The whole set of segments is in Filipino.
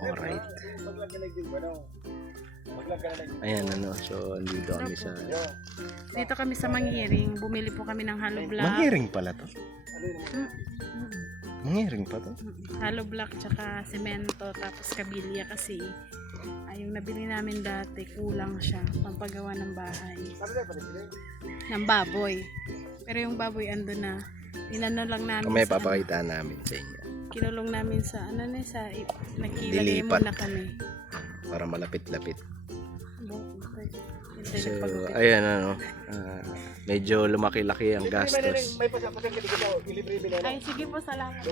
Alright. Ayan ano, so andito kami sa... Dito kami sa Manghiring. Bumili po kami ng hollow block. Manghiring pala to. Mm. Manghiring pa to. Hollow block tsaka semento tapos kabilya kasi yung nabili namin dati kulang siya pampagawa ng bahay ng baboy, pero yung baboy ando na, inano lang namin Kung may sa papakita namin sa inyo. kinulong namin sa nagkilagay Dilipat. muna kami. Para malapit-lapit. So, So, ayan ano. Medyo lumaki-laki ang gastos. ay sige po, salamat.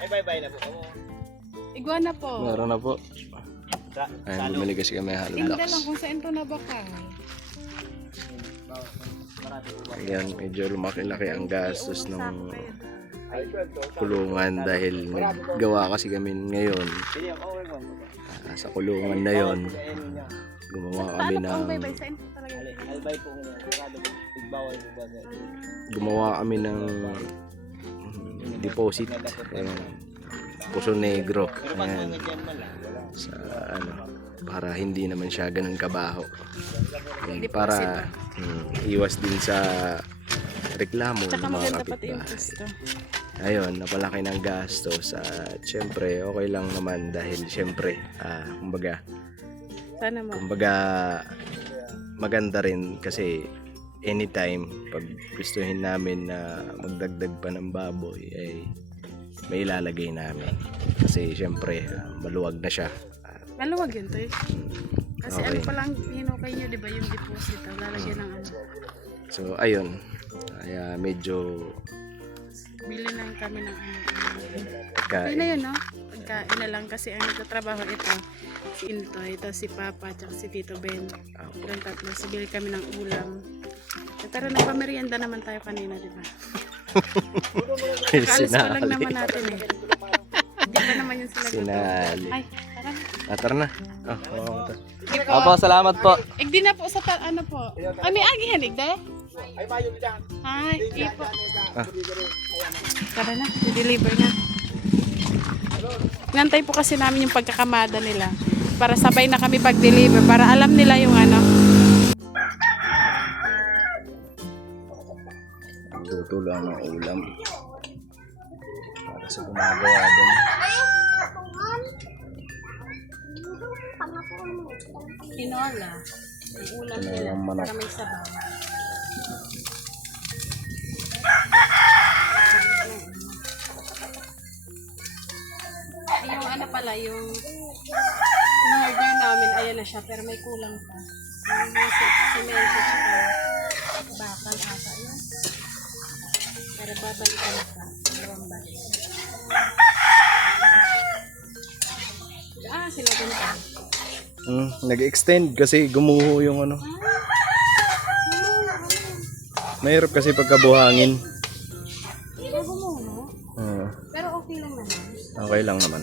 Ay, bye-bye na po. Iguana po. Meron na po. Ayan, bumili kasi kami ng hollow Tinda lang blocks. kung saan to nabakal. Ayan, medyo lumaki-laki ang gastos ng kulungan dahil naggawa kasi kami ngayon. Sa kulungan na yon, gumawa kami ng deposit. Ayan, Puso Negro. Ayan, sa ano, para hindi naman siya ganun kabaho. Ayan, para iwas din sa reklamo ng Tsaka mga maganda pati yung kapitbahay. pusto. Ayun, napalaki ng gastos at syempre okay lang naman dahil syempre Sana mo. kumbaga maganda rin kasi anytime pag gustuhin namin na magdagdag pa ng baboy ay may ilalagay namin kasi syempre maluwag na siya. Maluwag yun to eh. Kasi Okay. ano palang hinukay nyo, di ba, yung deposit, lalagyan ng ano. So ayun, kaya medyo Bili na kami ng ano. kain. Ayun na yun, no? Pagkain na lang kasi ang nagtatrabaho ito, si Intoy, ito si Papa, at si Tito Ben. Ilang tatlo, so bili kami ng ulam. Pero nagpamerienda naman tayo kanina, di ba? Kaalis pa lang naman natin eh. Hindi pa naman yung sila Sinali. Ay, tara. Tara na. Opo, salamat po. Igdi na po sa ano po. Ami agihan igda. Ay, ipo. Tara na, i-deliver na. Nantay po kasi namin yung pagkakamada nila. Para sabay na kami pag-deliver. Para alam nila yung ano. Tutulo ang mga ulam. Para sa gumagawa doon. Tinola. Yung ulam nila. Tinolang manok. Para may sabaw. Yung ano pala, yung na-order namin, ayan na siya, pero may kulang pa. Yung semento tsaka bakal ata yun. Pero babalikan na pa. Dalawang balik. Sila din pa. Nag-extend kasi gumuho yung ano. Mahirap kasi pagkabuhangin. Pero gumuho. Pero okay lang naman. Okay lang naman.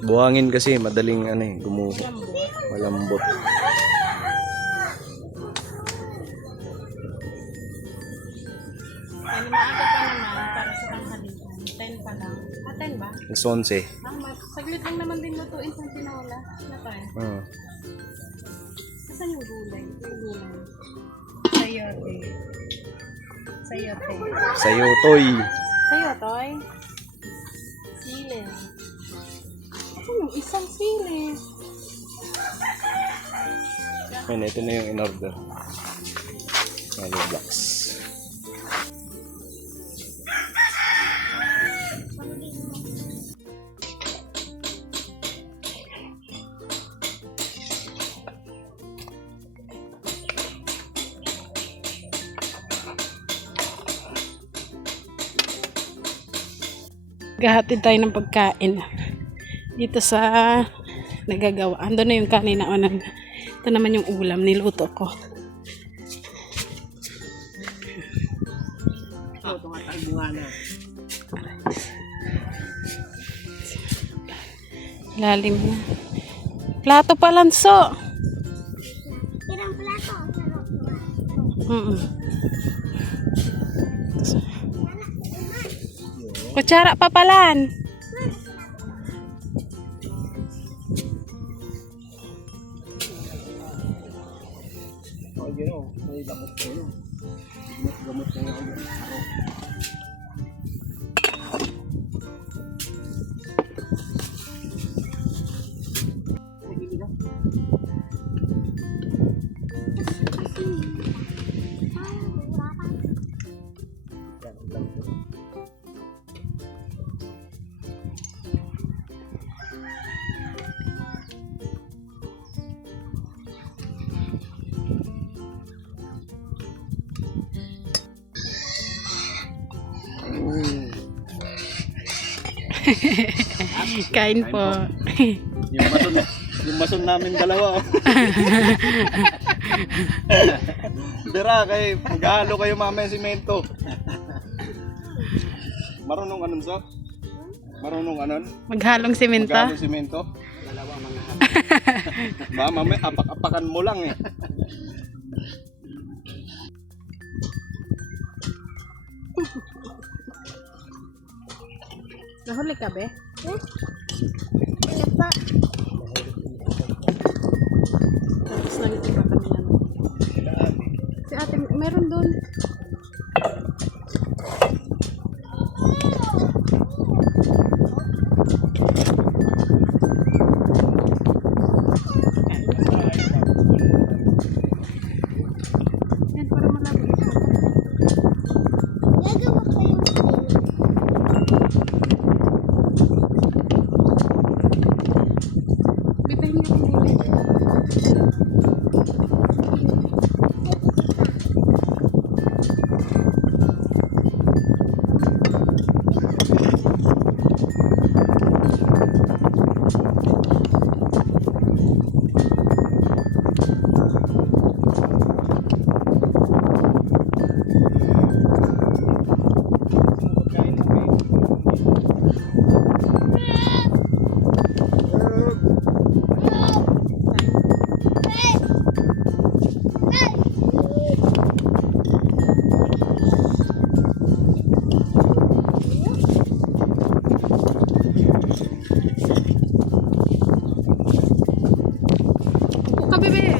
Buhangin kasi madaling ano eh, gumuho. Malambot. Ano, maaga pa naman para sa tanghalian. 10 pa lang. 10 ba? Alas 11. Saglit lang naman din lutuin kung tinola. Na tayo. Saan yung gulay? Yung gulay. Sayote. Sayote. Sayotoy. Sayotoy? Sile. Saan yung isang sile? Yan, ito na yung in-order. Hollow blocks. Gahatid tayo ng pagkain dito sa nagagawa. Ando na yung kanina onan. Ito naman yung ulam niluto ko. Lalim na. Plato palanso. Pirang plato. Kutsara papalan. Oh, yun o. May gamot ko yun. Gamot ko yun. Kain po. Yung mason namin dalawa. Dira kay maghalo kayo mamaya simento. Marunong anon sa? Marunong anon? Maghalong simento. Maghalo simento. Dalawa mga mamaya apak-apakan mo lang eh. Nahuli ka be? Ano pa? Tapos nagtipa kami yan. Si ate, meron doon. Yan, para malabo ito. Gagawa ko yung Bitahin niyo kung huli. Upo ka bebe.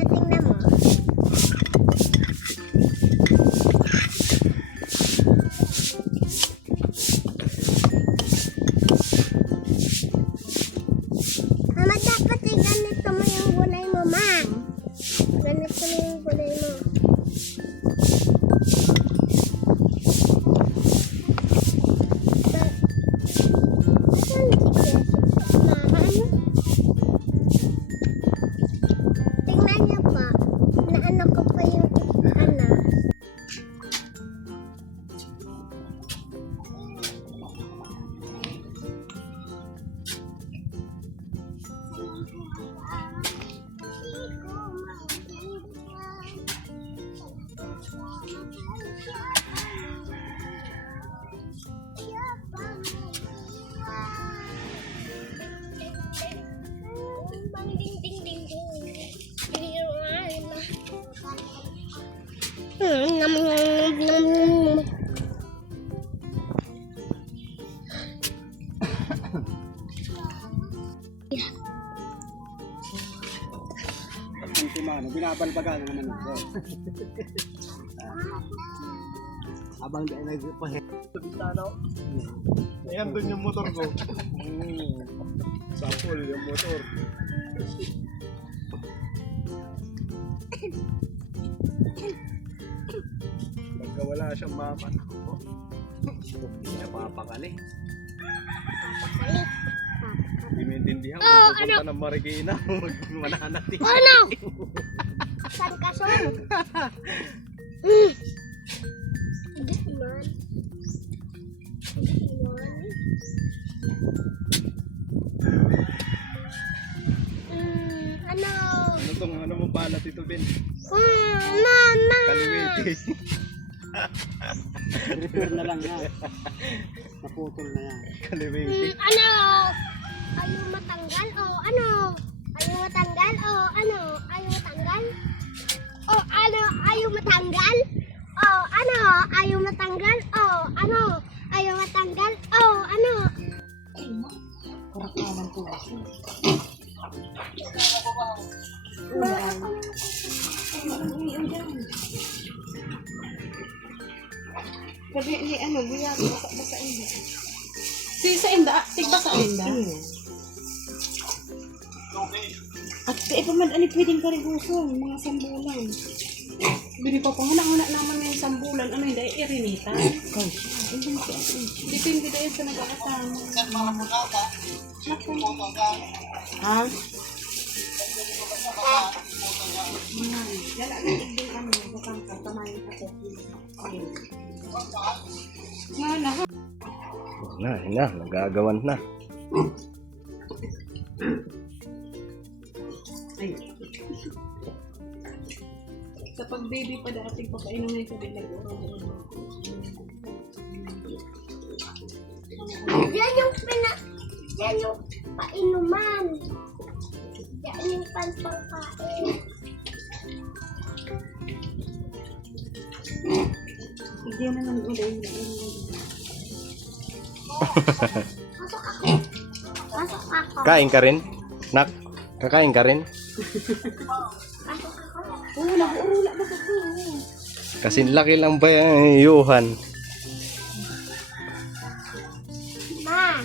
natingnan mo. Mama, dapat ay ganito mo yung gulay mo, ma. Ganito mo yung gulay mo. Mama, ano? Tingnan niyo pa. Naano ko pa yung ano. Nom, nom, nom, nom. Ultima, binabalbagan naman ako. Abang di ay nagpahe. Ayan doon yung motor ko. Sapol yung motor. Pagka wala siyang mama, napapakali. Hindi maintindihan kung pupunta ng Marikina, mananati. Ano? Saan ka son? Hindi man. Ano? Ano tong ano mo balat ito, Ben? Mama! Kaliwiti. Repair na lang yan. Naputol na yan. Ano? Ayaw matanggal o ano? Ayaw matanggal o ano? Ayaw matanggal? O ano? Ayaw matanggal? O ano? Ayaw matanggal o ano? Ayaw matanggal o ano? Kurakalan po. Sabi ni ano, buya, basa inda. Si sa inda, tigba sa inda. At ito man, ano pwedeng karigusong, mga sambulan. Bini pa panghuna-huna naman ngayon sambulan, ano hindi, irinita. Depende dahil sa nag-akasama. Ha? Dala na din ano, batang katamayin ako. Nga na, ha? Na, nagagawan na. Ay. Sa pag-baby pa dati, papainom na yung sabi Yan yung yan yung painuman. Yan yung pampangkain. Hindi na naman ulit. Pasok ako. Pasok ako. Kain ka rin? Nak, kakain ka rin? Pasok ako. Wala ba ito? Kasi laki lang ba yung yuhan? Ma.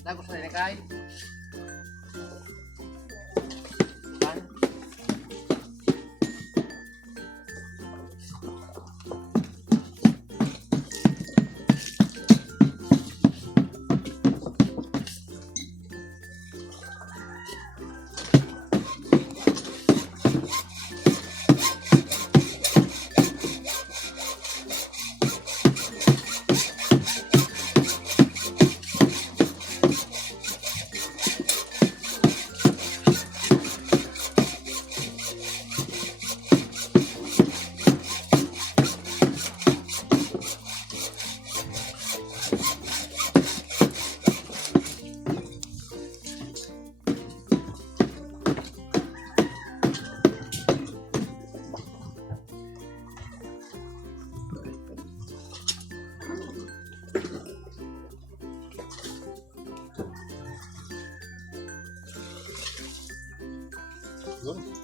Lago sa kay.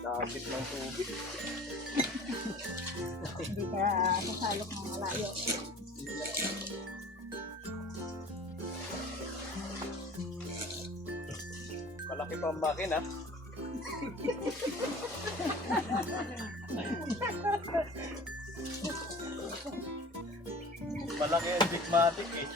Nakasip ng tubig. Hindi ka sasalok ng malayo. Malaki pa ang makina. Malaki ang Digmatic eh.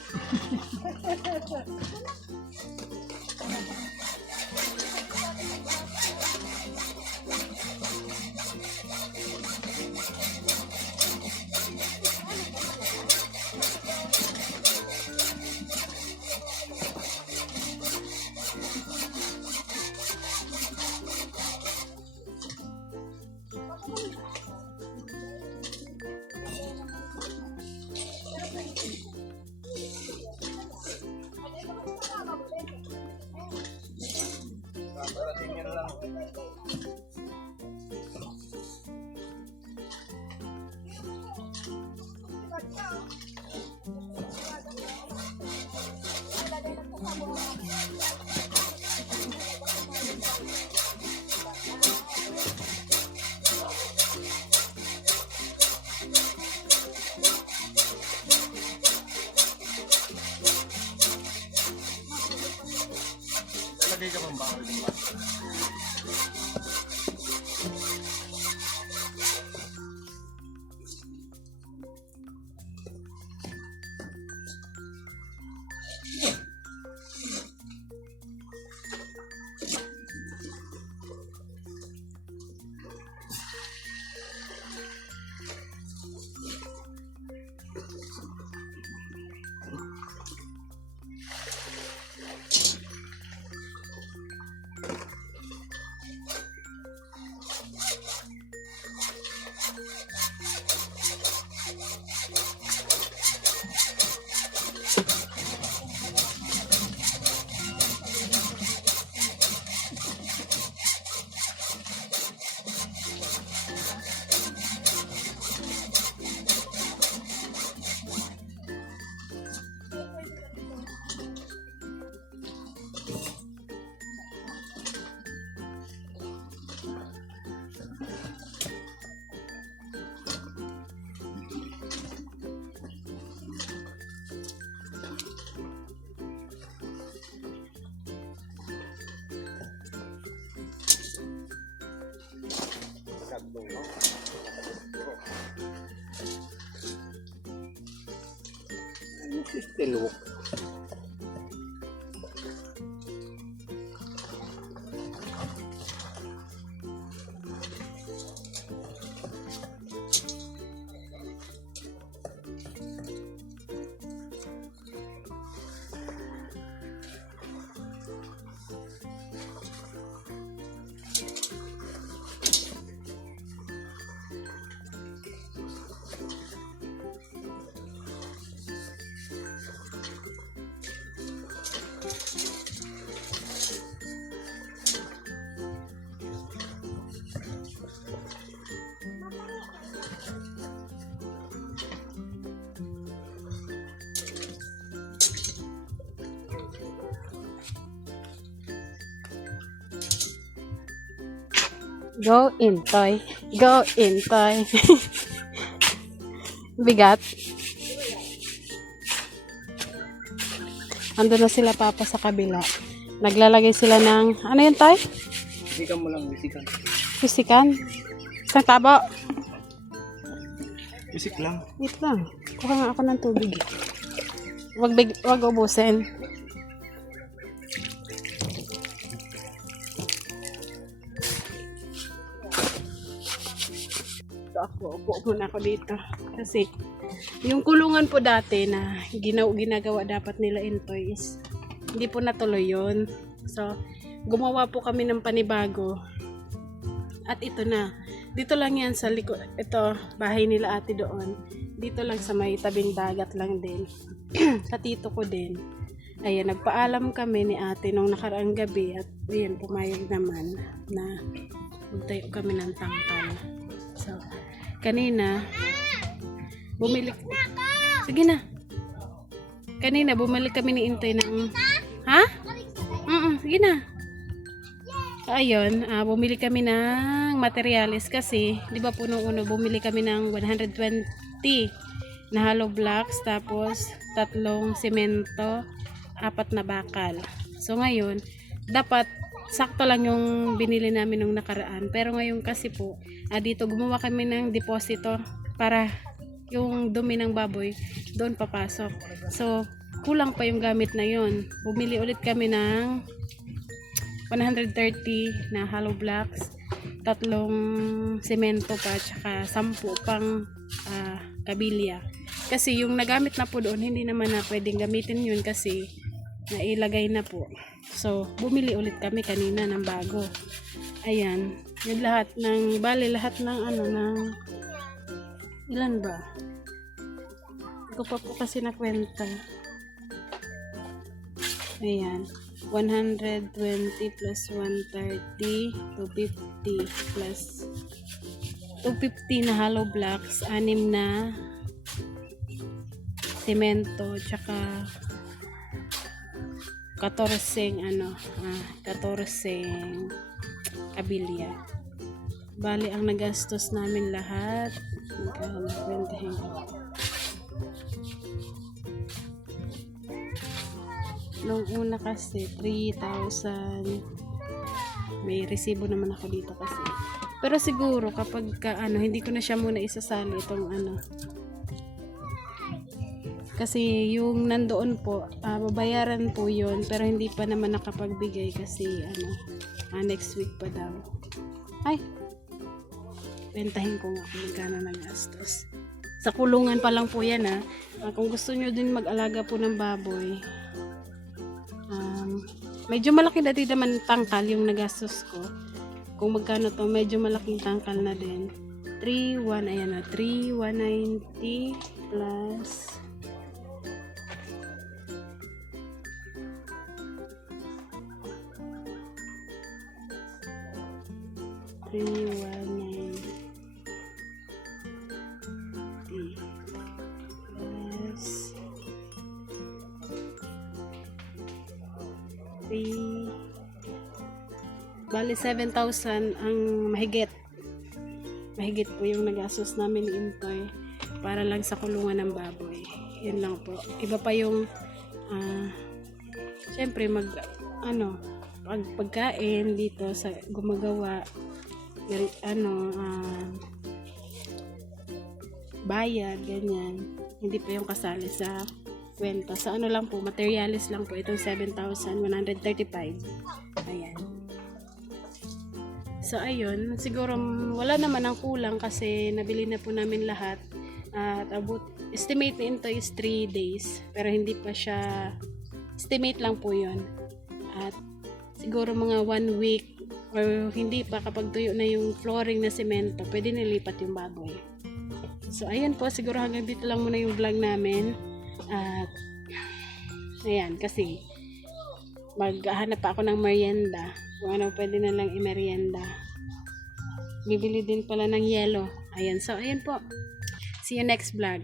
Parating lang. Lagay ka bang bakal din ba? Tinuk. Go in, toy. Go in, toy. Bigat. Ando na sila papa sa kabila. Naglalagay sila ng, ano yun, toy? Bisikan mo lang, bisikan. Pisikan. Isang tabo. Bisik lang. Wait lang. Kuha nga ako ng tubig. Wag ubusin. Upo muna ako dito. Kasi, yung kulungan po dati na ginagawa dapat nila Intoy is hindi po natuloy yun. So, gumawa po kami ng panibago. At ito na. Dito lang yan sa likod. Ito, bahay nila ate doon. Dito lang sa may tabing dagat lang din. Sa tito ko din. Ayan, nagpaalam kami ni ate nung nakaraang gabi. At ayan, pumayag naman na magtayo kami ng tangkal. So, kanina, bumili... Sige na. Kanina, bumili kami ni Intoy ng... Ha? Sige na. So, ayun, bumili kami ng materials kasi, di ba po nung uno, bumili kami ng 120 na hollow blocks, tapos 3 semento, 4 na bakal. So, ngayon, dapat sakto lang yung binili namin nung nakaraan. Pero ngayon kasi po, dito gumawa kami ng deposito para yung dumi ng baboy doon papasok. So, kulang pa yung gamit na yon. Bumili ulit kami ng 130 na hollow blocks, 3 semento pa, tsaka 10 pang kabilya. Kasi yung nagamit na po doon, hindi naman na pwedeng gamitin yun kasi nailagay na po. So, bumili ulit kami kanina ng bago. Ayan, yung lahat ng, bali lahat ng ng ilan ba? Hindi ko pa po kasi nakwenta. Ayan, 120 plus 130, 250 plus 250 na hollow blocks, 6 na semento, tsaka 14 kabilya. Bali ang nagastos namin lahat, magkano kwentahin ko. Nung una kasi 3,000, may resibo naman ako dito kasi. Pero siguro kapag hindi ko na siya muna isasali itong kasi yung nandoon po, babayaran po yun, pero hindi pa naman nakapagbigay kasi next week pa daw. Ay, bentahin ko nga kung magkano nagastos. Sa kulungan pa lang po yan kung gusto nyo din mag-alaga po ng baboy, medyo malaki na din naman tangkal yung nagastos ko. Kung magkano to, medyo malaking tangkal na din. 3,190 plus 3,190 plus 3, bali 7,000 ang mahigit po yung nagastos namin ni Intoy para lang sa kulungan ng baboy. Yun lang po. Iba pa yung syempre pagkain dito sa gumagawa, bayad, ganyan. Hindi pa yung kasali sa kwenta. Sa lang po, materialis lang po itong 7,135. Ayan. So ayun, siguro wala naman ang kulang kasi nabili na po namin lahat. At estimate nito is 3 days, pero hindi pa siya, estimate lang po yun. At siguro mga 1 week or hindi pa, kapag tuyo na yung flooring na semento, pwede nilipat yung baboy. So ayan po, siguro hanggang dito lang muna yung vlog namin. At ayan, kasi maghahanap pa ako ng merienda, kung ano pwede na lang i-merienda. Bibili din pala ng yelo. Ayan, so ayan po, see you next vlog.